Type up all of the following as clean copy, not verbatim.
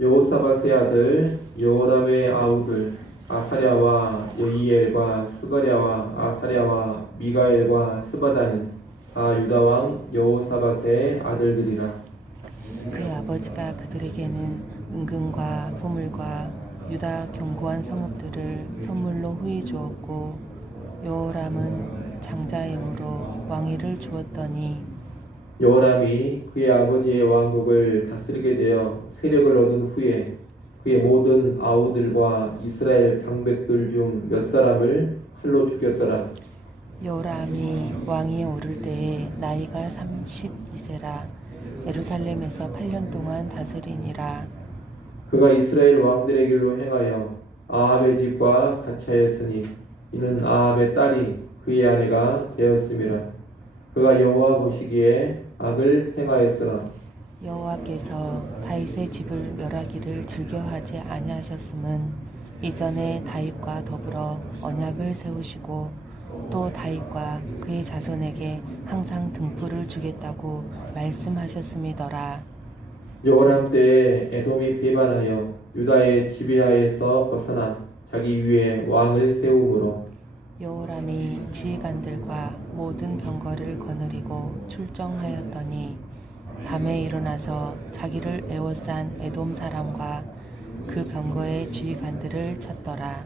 여호사밧의 아들 여호람의 아우들 아사랴와 여이엘과 스가랴와 아사랴와 미가엘과 스바다는 다 유다 왕 여호사밧의 아들들이라. 그의 아버지가 그들에게는 은금과 보물과 유다 견고한 성읍들을 선물로 후히 주었고 여호람은 장자이므로 왕위를 주었더니 여호람이 그의 아버지의 왕국을 다스리게 되어 세력을 얻은 후에 그의 모든 아우들과 이스라엘 방백들 중 몇 사람을 칼로 죽였더라. 여호람이 왕위에 오를 때에 나이가 32세라 예루살렘에서 8년 동안 다스리니라. 그가 이스라엘 왕들의 길로 행하여 아합의 집과 같이하였으니 이는 아합의 딸이 그의 아내가 되었음이라. 그가 여호와 보시기에 악을 행하였으나 여호와께서 다윗의 집을 멸하기를 즐겨하지 아니하셨음은 이전에 다윗과 더불어 언약을 세우시고 또 다윗과 그의 자손에게 항상 등불을 주겠다고 말씀하셨음이더라. 여호람 때에 에돔이 배반하여 유다의 지배하에서 벗어나 자기 위에 왕을 세우므로 여호람이 지휘관들과 모든 병거를 거느리고 출정하였더니 밤에 일어나서 자기를 에워싼 에돔 사람과 그 병거의 지휘관들을 쳤더라.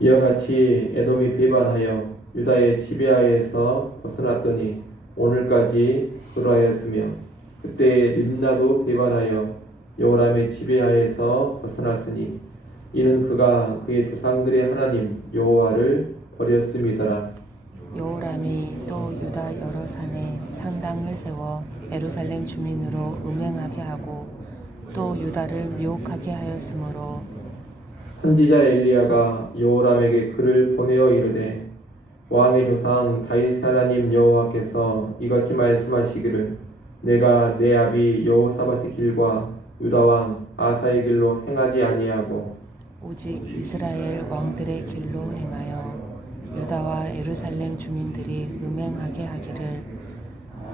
이와 같이 에돔이 배반하여 유다의 지배하에서 벗어났더니 오늘까지 그러하였으며 그때 림나도 배반하여 여호람의 지배하에서 벗어났으니 이는 그가 그의 조상들의 하나님 여호와를 버렸음이더라. 여호람이 또 유다 여러 산에 상당을 세워 예루살렘 주민으로 음행하게 하고 또 유다를 미혹하게 하였으므로 선지자 엘리야가 여호람에게 글을 보내어 이르되 왕의 조상 다윗 하나님 여호와께서 이같이 말씀하시기를 내가 내 아비 여호사밧의 길과 유다 왕 아사의 길로 행하지 아니하고 오직 이스라엘 왕들의 길로 행하여 유다와 예루살렘 주민들이 음행하게 하기를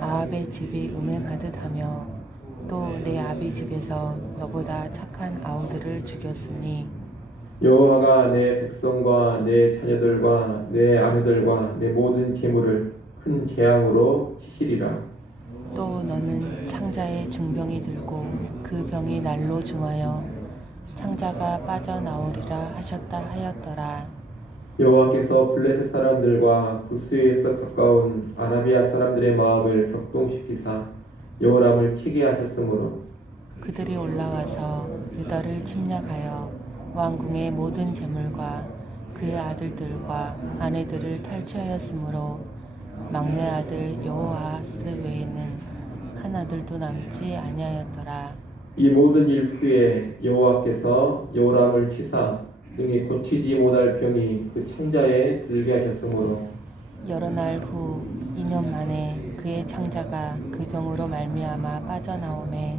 아합의 집이 음행하듯 하며 또 내 아비 집에서 너보다 착한 아우들을 죽였으니 여호와가 내 백성과 내 자녀들과 내 아내들과 내 모든 재물을 큰 재앙으로 치시리라. 또 너는 창자의 중병이 들고 그 병이 날로 중하여 창자가 빠져나오리라 하셨다 하였더라. 여호와께서 블레셋 사람들과 구스에서 가까운 아라비아 사람들의 마음을 격동시키사 여호람을 치게 하셨으므로 그들이 올라와서 유다를 침략하여 왕궁의 모든 재물과 그의 아들들과 아내들을 탈취하였으므로 막내 아들 여호아하스 외에는 한 아들도 남지 아니하였더라. 이 모든 일 후에 여호와께서 여호람을 치사 등에 고치지 못할 병이 그 창자에 들게 하셨으므로 여러 날 후 2년 만에 그의 창자가 그 병으로 말미암아 빠져나오매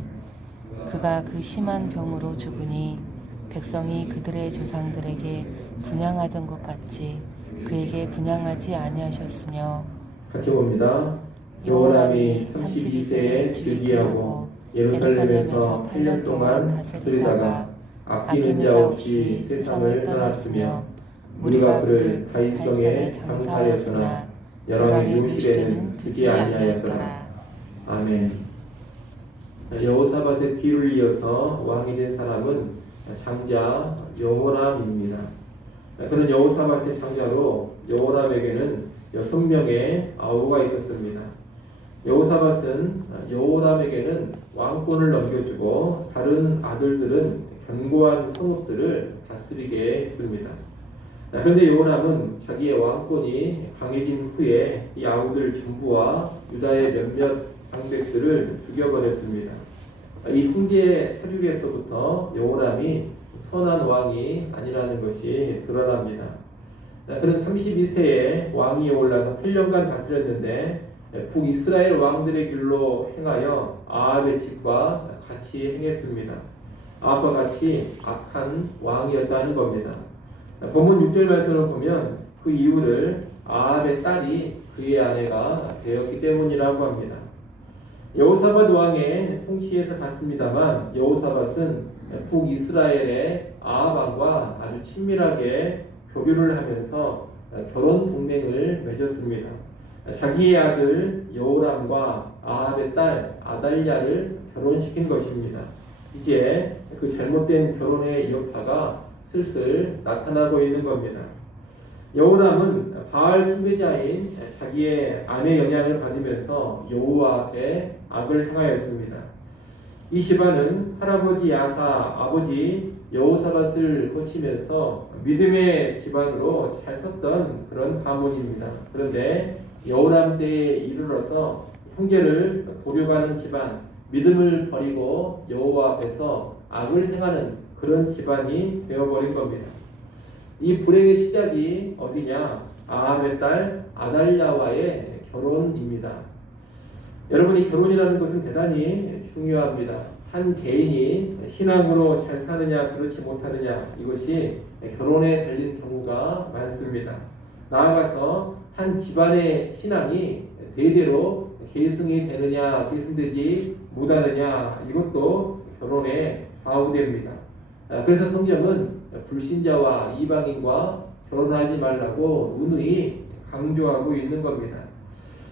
그가 그 심한 병으로 죽으니 백성이 그들의 조상들에게 분향하던 것 같이 그에게 분향하지 아니하셨으며 같이 봅니다. 여호람이 32세에 즉위하고 예루살렘에서 8년 동안 다스리다가 아끼는 자 없이 세상을 떠났으며 무리가 그를 다윗성에 장사하였으나 열왕의 이무실에는 두지 아니하였더라. 아멘. 여호사밧의 뒤를 이어서 왕이 된 사람은 장자 여호람입니다. 그는 여호사밧의 장자로 여호람에게는 6명의 아우가 있었습니다. 여호사밧은 여호람에게는 왕권을 넘겨주고 다른 아들들은 견고한 성읍들을 다스리게 했습니다. 그런데 여호람은 자기의 왕권이 강해진 후에 이 아우들 전부와 유다의 몇몇 방백들을 죽여버렸습니다. 이 훈계 사륙에서부터 여호람이 선한 왕이 아니라는 것이 드러납니다. 그는 32세에 왕위에 올라서 8년간 다스렸는데 북이스라엘 왕들의 길로 행하여 아합의 집과 같이 행했습니다. 아합과 같이 악한 왕이었다는 겁니다. 본문 6절 말씀을 보면 그 이유를 아합의 딸이 그의 아내가 되었기 때문이라고 합니다. 여호사밧 왕의 통치에서 봤습니다만 여호사밧은 북이스라엘의 아합 왕과 아주 친밀하게 교류를 하면서 결혼 동맹을 맺었습니다. 자기의 아들 여호람과 아합의 딸 아달랴를 결혼시킨 것입니다. 이제 그 잘못된 결혼의 여파가 슬슬 나타나고 있는 겁니다. 여호람은 바알 숭배자인 자기의 아내 영향을 받으면서 여호와 앞에 악을 행하였습니다. 이 집안은 할아버지 야사, 아버지 여호사밧을 거치면서 믿음의 집안으로 잘 섰던 그런 가문입니다. 그런데 여호람 때에 이르러서 형제를 도려가는 집안, 믿음을 버리고 여호와 앞에서 악을 행하는 그런 집안이 되어버린 겁니다. 이 불행의 시작이 어디냐? 아합의 딸 아달랴와의 결혼입니다. 여러분, 이 결혼이라는 것은 대단히 중요합니다. 한 개인이 신앙으로 잘 사느냐 그렇지 못하느냐, 이것이 결혼에 달린 경우가 많습니다. 나아가서 한 집안의 신앙이 대대로 계승이 되느냐 계승되지 못하느냐, 이것도 결혼에 좌우됩니다. 그래서 성경은 불신자와 이방인과 결혼하지 말라고 누누이 강조하고 있는 겁니다.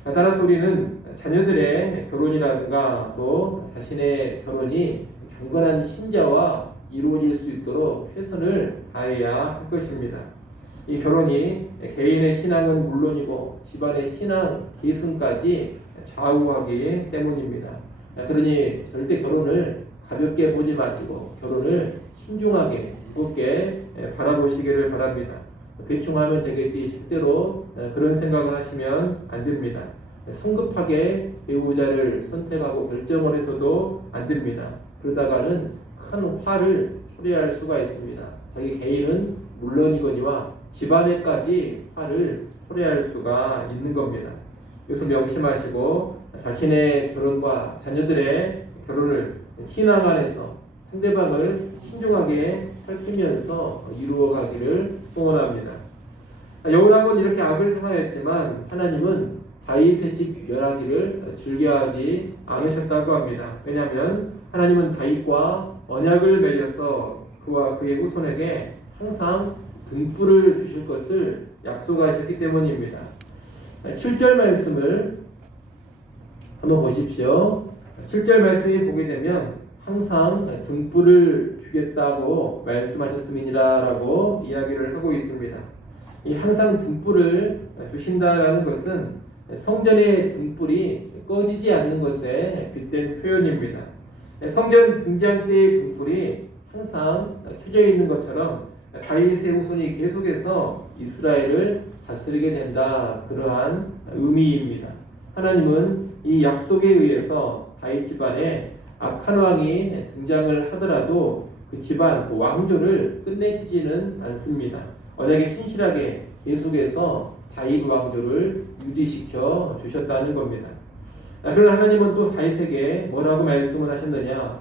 따라서 우리는 자녀들의 결혼이라든가 또 자신의 결혼이 경건한 신자와 이루어질 수 있도록 최선을 다해야 할 것입니다. 이 결혼이 개인의 신앙은 물론이고 집안의 신앙 계승까지 좌우하기 때문입니다. 그러니 절대 결혼을 가볍게 보지 마시고 결혼을 신중하게 무겁게 바라보시기를 바랍니다. 대충 하면 되겠지 절대로 그런 생각을 하시면 안 됩니다. 성급하게 배우자를 선택하고 결정을 해서도 안 됩니다. 그러다가는 큰 화를 초래할 수가 있습니다. 자기 개인은 물론이거니와 집안에까지 화를 초래할 수가 있는 겁니다. 그래서 명심하시고 자신의 결혼과 자녀들의 결혼을 신앙 안에서 상대방을 신중하게 살피면서 이루어가기를 소원합니다. 여호람은 이렇게 악을 행하였지만 하나님은 다윗의 집 멸하기를 즐겨하지 않으셨다고 합니다. 왜냐하면 하나님은 다윗과 언약을 맺어서 그와 그의 후손에게 항상 등불을 주실 것을 약속하셨기 때문입니다. 7절 말씀을 한번 보십시오. 7절 말씀이 보게 되면 항상 등불을 주겠다고 말씀하셨음이니라라고 이야기를 하고 있습니다. 이 항상 등불을 주신다라는 것은 성전의 등불이 꺼지지 않는 것에 빗댄 표현입니다. 성전 등장 때의 등불이 항상 켜져 있는 것처럼 다윗의 후손이 계속해서 이스라엘을 다스리게 된다, 그러한 의미입니다. 하나님은 이 약속에 의해서 다윗 집안에 악한 왕이 등장을 하더라도 그 집안, 그 왕조를 끝내시지는 않습니다. 언약에 신실하게 계속해서 다윗 왕조를 유지시켜 주셨다는 겁니다. 그러나 하나님은 또 다윗에게 뭐라고 말씀을 하셨느냐?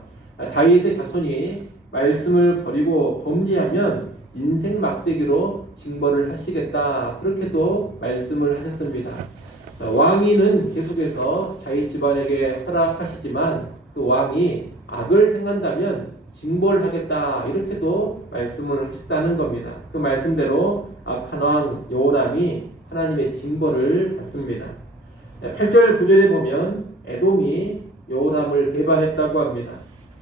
다윗의 자손이 말씀을 버리고 범죄하면 인생 막대기로 징벌을 하시겠다, 그렇게도 말씀을 하셨습니다. 왕위는 계속해서 다윗 집안에게 허락하시지만 그 왕이 악을 행한다면 징벌하겠다, 이렇게도 말씀을 하셨다는 겁니다. 그 말씀대로 악한 왕 여호람이 하나님의 징벌을 받습니다. 8절 9절에 보면 에돔이 여호람을 배반했다고 합니다.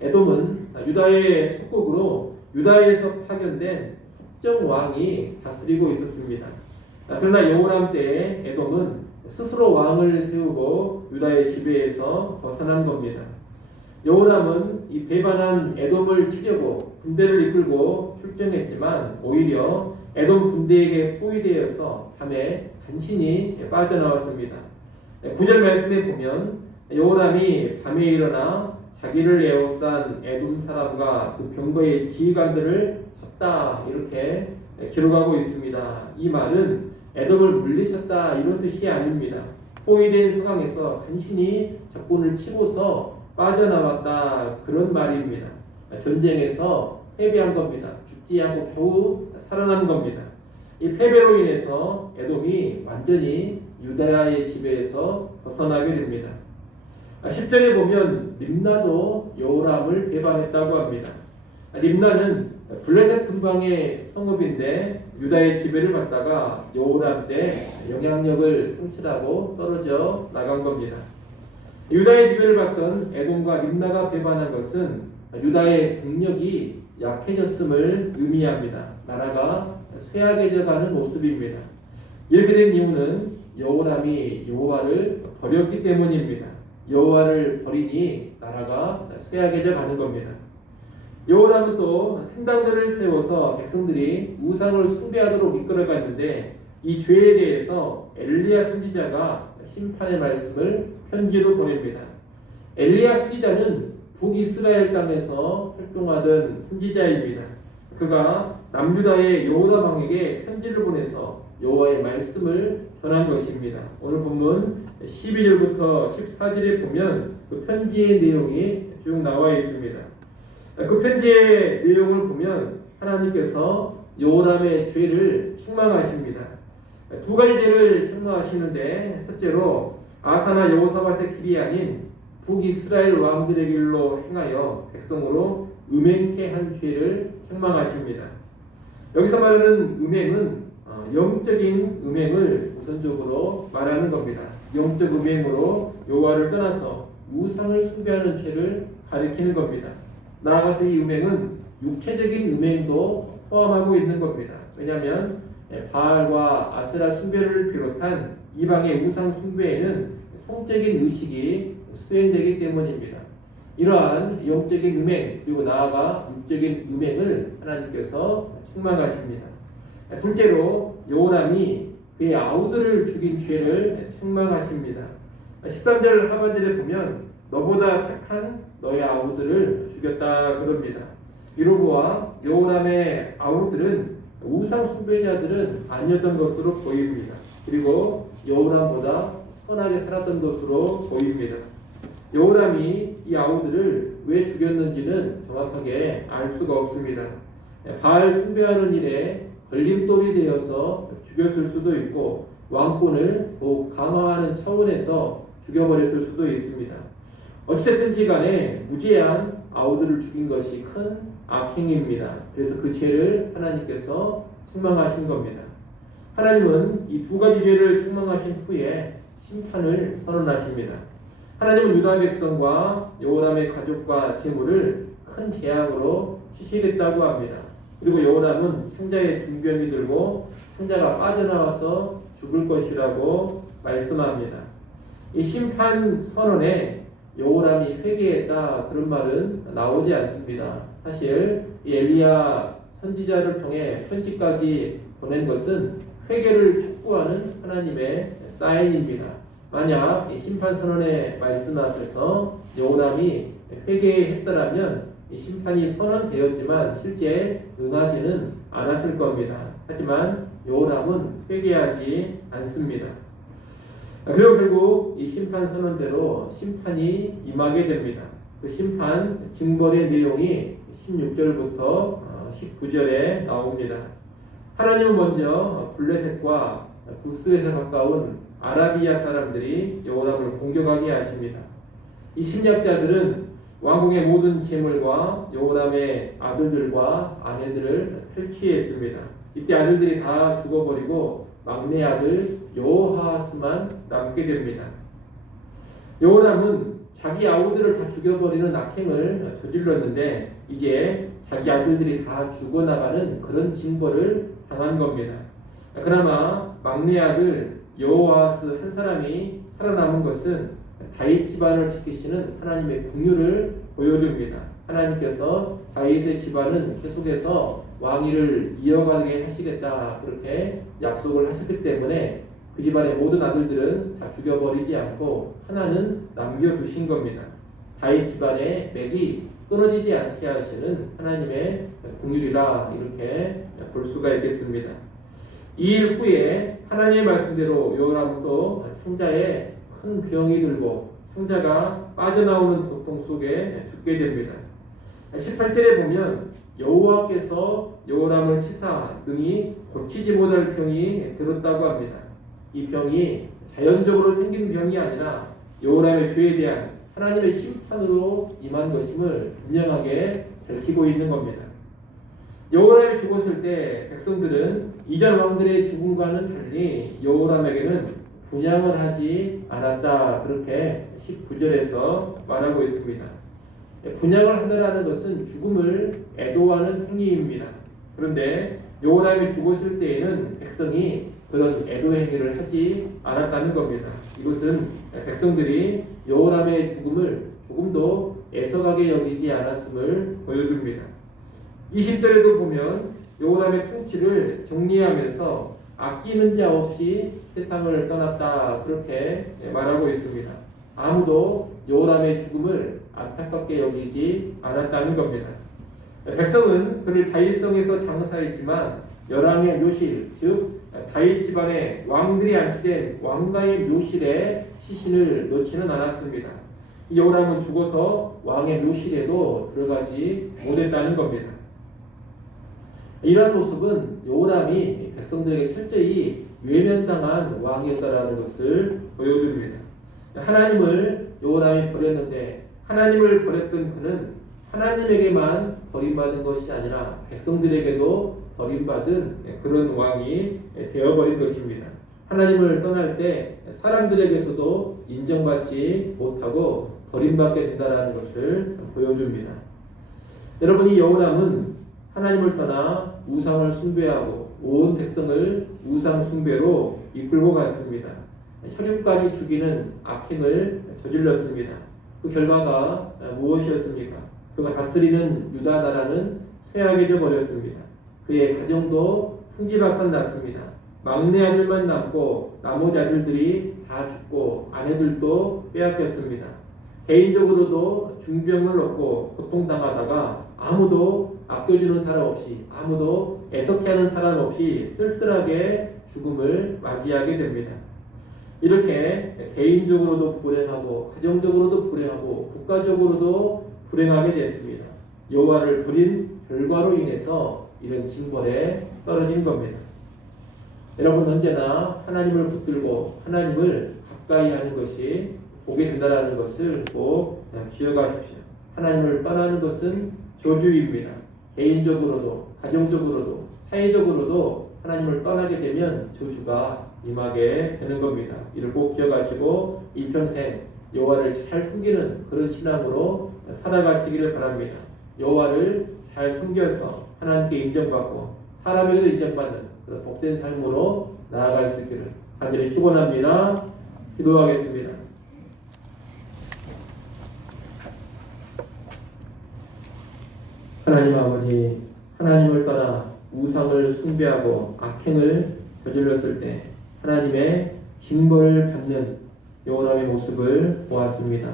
에돔은 유다의 속국으로 유다에서 파견된 석정 왕이 다스리고 있었습니다. 그러나 여호람 때에 에돔은 스스로 왕을 세우고 유다의 지배에서 벗어난 겁니다. 여호람은 이 배반한 에돔을 치려고 군대를 이끌고 출정했지만 오히려 에돔 군대에게 포위되어서 밤에 간신히 빠져나왔습니다. 9절 말씀에 보면 여호람이 밤에 일어나 자기를 에워싼 에돔 사람과 그 병거의 지휘관들을 쳤다, 이렇게 기록하고 있습니다. 이 말은 에돔을 물리쳤다 이런 뜻이 아닙니다. 포위된 상황에서 간신히 적군을 치고서 빠져나왔다, 그런 말입니다. 전쟁에서 패배한 겁니다. 죽지 않고 겨우 살아난 겁니다. 이 패배로 인해서 에돔이 완전히 유다의 지배에서 벗어나게 됩니다. 10절에 보면 림나도 여호람을 배반했다고 합니다. 림나는 블레셋 근방의 성읍인데 유다의 지배를 받다가 여호람 때 영향력을 상실하고 떨어져 나간 겁니다. 유다의 지배를 받던 에돔과 림나가 배반한 것은 유다의 국력이 약해졌음을 의미합니다. 나라가 쇠약해져가는 모습입니다. 이렇게 된 이유는 여호람이 여호와를 버렸기 때문입니다. 여호와를 버리니 나라가 쇠약해져 가는 겁니다. 여호람은 또 생당들을 세워서 백성들이 우상을 숭배하도록 이끌어갔는데 이 죄에 대해서 엘리야 선지자가 심판의 말씀을 편지로 보냅니다. 엘리야 선지자는 북이스라엘 땅에서 활동하던 선지자입니다. 그가 남유다의 여호람 왕에게 편지를 보내서 여호와의 말씀을 전한 것입니다. 오늘 본문 12절부터 14절에 보면 그 편지의 내용이 쭉 나와 있습니다. 그 편지의 내용을 보면 하나님께서 여호람의 죄를 책망하십니다. 두 가지 죄를 책망하시는데 첫째로 아사나 여호사밧의 길이 아닌 북이스라엘 왕들의 길로 행하여 백성으로 음행케 한 죄를 책망하십니다. 여기서 말하는 음행은 영적인 음행을 우선적으로 말하는 겁니다. 영적 음행으로 여호와를 떠나서 우상을 숭배하는 죄를 가리키는 겁니다. 나아가서 이 음행은 육체적인 음행도 포함하고 있는 겁니다. 왜냐하면 바알과 아세라 숭배를 비롯한 이방의 우상 숭배에는 성적인 의식이 수행되기 때문입니다. 이러한 영적인 음행 그리고 나아가 육적인 음행을 하나님께서 책망하십니다. 둘째로 여호람이 그의 아우들을 죽인 죄를 책망하십니다. 13절 하반절에 보면 너보다 착한 너의 아우들을 죽였다 그럽니다. 이로보아 여호람의 아우들은 우상 숭배자들은 아니었던 것으로 보입니다. 그리고 여호람보다 선하게 살았던 것으로 보입니다. 여호람이 이 아우들을 왜 죽였는지는 정확하게 알 수가 없습니다. 바알 숭배하는 일에 걸림돌이 되어서 죽였을 수도 있고 왕권을 더욱 강화하는 차원에서 죽여버렸을 수도 있습니다. 어찌됐든지 간에 무죄한 아우들을 죽인 것이 큰 악행입니다. 그래서 그 죄를 하나님께서 책망하신 겁니다. 하나님은 이 두 가지 죄를 책망하신 후에 심판을 선언하십니다. 하나님은 유다 백성과 여호람의 가족과 재물을 큰 재앙으로 치시겠다고 합니다. 그리고 여호람은 창자의 중병이 들고 창자가 빠져나와서 죽을 것이라고 말씀합니다. 이 심판 선언에 여호람이 회개했다 그런 말은 나오지 않습니다. 사실 이 엘리야 선지자를 통해 편지까지 보낸 것은 회개를 촉구하는 하나님의 사인입니다. 만약 이 심판 선언의 말씀 앞에서 여호람이 회개했더라면 이 심판이 선언되었지만 실제 응하지는 않았을 겁니다. 하지만 여호람은 회개하지 않습니다. 그리고 결국 이 심판 선언대로 심판이 임하게 됩니다. 그 심판 징벌의 내용이 16절부터 19절에 나옵니다. 하나님은 먼저 블레셋과 구스에서 가까운 아라비아 사람들이 여호람을 공격하게 하십니다. 이 침략자들은 왕궁의 모든 재물과 여호람의 아들들과 아내들을 탈취했습니다. 이때 아들들이 다 죽어버리고 막내 아들 여호아하스만 남게 됩니다. 여호람은 자기 아우들을 다 죽여버리는 악행을 저질렀는데 이제 자기 아들들이 다 죽어나가는 그런 징벌을 당한 겁니다. 그나마 막내 아들 여호아하스 한 사람이 살아남은 것은 다윗 집안을 지키시는 하나님의 긍휼을 보여줍니다. 하나님께서 다윗의 집안은 계속해서 왕위를 이어가게 하시겠다 그렇게 약속을 하셨기 때문에 그 집안의 모든 아들들은 다 죽여버리지 않고 하나는 남겨두신 겁니다. 다윗 집안의 맥이 끊어지지 않게 하시는 하나님의 긍휼이라 이렇게 볼 수가 있겠습니다. 이 일 후에 하나님의 말씀대로 여호람도 창자에 큰 병이 들고 창자가 빠져나오는 고통 속에 죽게 됩니다. 18절에 보면 여호와께서 여호람을 치사 능히 고치지 못할 병이 들었다고 합니다. 이 병이 자연적으로 생긴 병이 아니라 여호람의 죄에 대한 하나님의 심판으로 임한 것임을 분명하게 밝히고 있는 겁니다. 여호람이 죽었을 때 백성들은 이전 왕들의 죽음과는 달리 여호람에게는 분향을 하지 않았다. 그렇게 19절에서 말하고 있습니다. 분향을 하느라는 것은 죽음을 애도하는 행위입니다. 그런데 여호람이 죽었을 때에는 백성이 그런 애도 행위를 하지 않았다는 겁니다. 이것은 백성들이 여호람의 죽음을 조금도 애석하게 여기지 않았음을 보여줍니다. 20절에도 보면 여호람의 통치를 정리하면서 아끼는 자 없이 세상을 떠났다. 그렇게 말하고 있습니다. 아무도 여호람의 죽음을 안타깝게 여기지 않았다는 겁니다. 백성은 그를 다윗성에서 장사했지만 열왕의 묘실, 즉 다윗 집안의 왕들이 안치된 왕가의 묘실에 시신을 놓지는 않았습니다. 여호람은 죽어서 왕의 묘실에도 들어가지 못했다는 겁니다. 이러한 모습은 여호람이 백성들에게 철저히 외면당한 왕이었다라는 것을 보여줍니다. 하나님을 여호람이 버렸는데 하나님을 버렸던 그는 하나님에게만 버림받은 것이 아니라 백성들에게도 버림받은 그런 왕이 되어버린 것입니다. 하나님을 떠날 때 사람들에게서도 인정받지 못하고 버림받게 된다는 것을 보여줍니다. 여러분, 이 여호람은 하나님을 떠나 우상을 숭배하고 온 백성을 우상 숭배로 이끌고 갔습니다. 혈육까지 죽이는 악행을 저질렀습니다. 그 결과가 무엇이었습니까? 그가 다스리는 유다 나라는 쇠약해져 버렸습니다. 그의 가정도 풍지박산 났습니다. 막내 아들만 남고 나머지 아들들이 다 죽고 아내들도 빼앗겼습니다. 개인적으로도 중병을 얻고 고통당하다가 아무도 아껴주는 사람 없이, 아무도 애석해 하는 사람 없이 쓸쓸하게 죽음을 맞이하게 됩니다. 이렇게 개인적으로도 불행하고 가정적으로도 불행하고 국가적으로도 불행하게 됐습니다. 여호와를 버린 결과로 인해서 이런 징벌에 떨어진 겁니다. 여러분, 언제나 하나님을 붙들고 하나님을 가까이 하는 것이 복이 된다는 것을 꼭 기억하십시오. 하나님을 떠나는 것은 저주입니다. 개인적으로도 가정적으로도 사회적으로도 하나님을 떠나게 되면 저주가 임하게 되는 겁니다. 이를 꼭 기억하시고 일평생 여호와를 잘 숨기는 그런 신앙으로 살아가시기를 바랍니다. 여호와를 잘 숨겨서 하나님께 인정받고 사람에게도 인정받는 그런 복된 삶으로 나아갈 수 있기를 간절히 축원합니다. 기도하겠습니다. 하나님 아버지, 하나님을 떠나 우상을 숭배하고 악행을 저질렀을 때 하나님의 징벌을 받는 여호람의 모습을 보았습니다.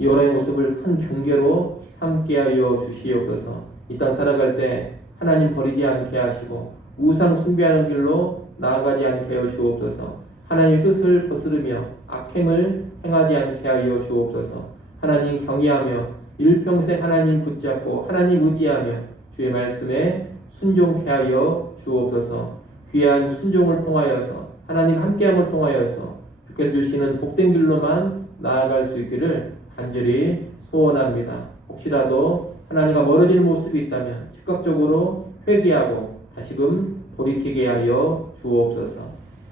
여호람의 모습을 큰 경계로 삼게 하여 주시옵소서. 이 땅 살아갈 때 하나님 버리지 않게 하시고 우상 숭배하는 길로 나아가지 않게 하여 주옵소서. 하나님의 뜻을 거스르며 악행을 행하지 않게 하여 주옵소서. 하나님 경외하며 일평생 하나님 붙잡고 하나님 의지하며 주의 말씀에 순종케 하여 주옵소서. 귀한 순종을 통하여서 하나님 함께함을 통하여서 주께서 주시는 복된 길로만 나아갈 수 있기를 간절히 소원합니다. 혹시라도 하나님과 멀어지는 모습이 있다면 즉각적으로 회개하고 다시금 돌이키게 하여 주옵소서.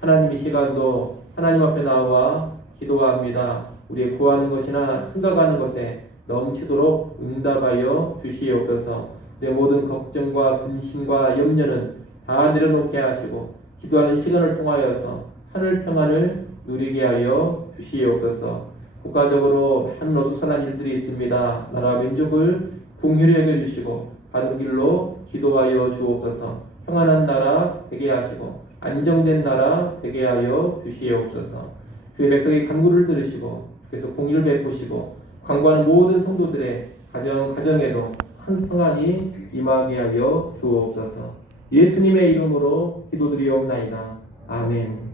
하나님, 이 시간도 하나님 앞에 나와 기도합니다. 우리의 구하는 것이나 생각하는 것에 넘치도록 응답하여 주시옵소서. 내 모든 걱정과 분심과 염려는 다 내려놓게 하시고 기도하는 시간을 통하여서 하늘 평안을 누리게 하여 주시옵소서. 국가적으로 많은 어수선한 일들이 있습니다. 나라 민족을 긍휼히 여겨주시고 바른 길로 기도하여 주옵소서. 평안한 나라 되게 하시고 안정된 나라 되게 하여 주시옵소서. 주의 백성의 간구를 들으시고 주께서 공의를 베푸시고 간구하는 모든 성도들의 가정에도 큰 평안이 임하게 하여 주옵소서. 예수님의 이름으로 기도드리옵나이다. 아멘.